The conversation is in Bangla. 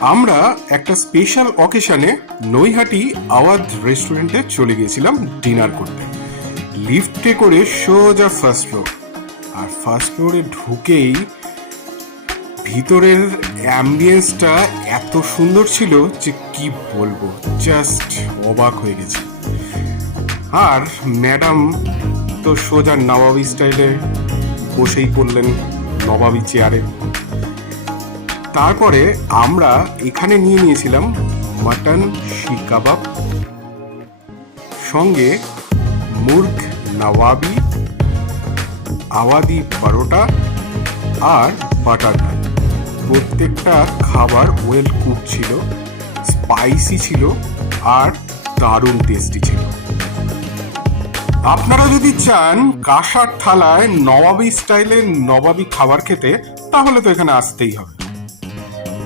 আমরা একটা স্পেশাল অকেশনে নৈহাটি আওয়াজ রেস্টুরেন্টে চলে গিয়েছিলাম ডিনার করতে। লিফটে করে সোজা ফার্স্ট ফ্লোর, আর ফার্স্ট ফ্লোরে ঢুকেই ভিতরের অ্যাম্বিয়েন্সটা এত সুন্দর ছিল যে কি বলবো, জাস্ট অবাক হয়ে গেছি। আর ম্যাডাম তো সোজা নবাবি স্টাইলে বসেই পড়লেন নবাবি চেয়ারে। তারপরে আমরা এখানে নিয়ে নিয়েছিলাম মাটন শিক কাবাব, সঙ্গে মুর্গ নওয়াবি, আওয়াদি পরোটা আর বাটার নান। প্রত্যেকটা খাবার ওয়েল কুক ছিল, স্পাইসি ছিল আর দারুণ টেস্টি ছিল। আপনারা যদি চান কাঁসার থালায় নবাবি স্টাইলে নবাবি খাবার খেতে, তাহলে তো এখানে আসতেই হবে।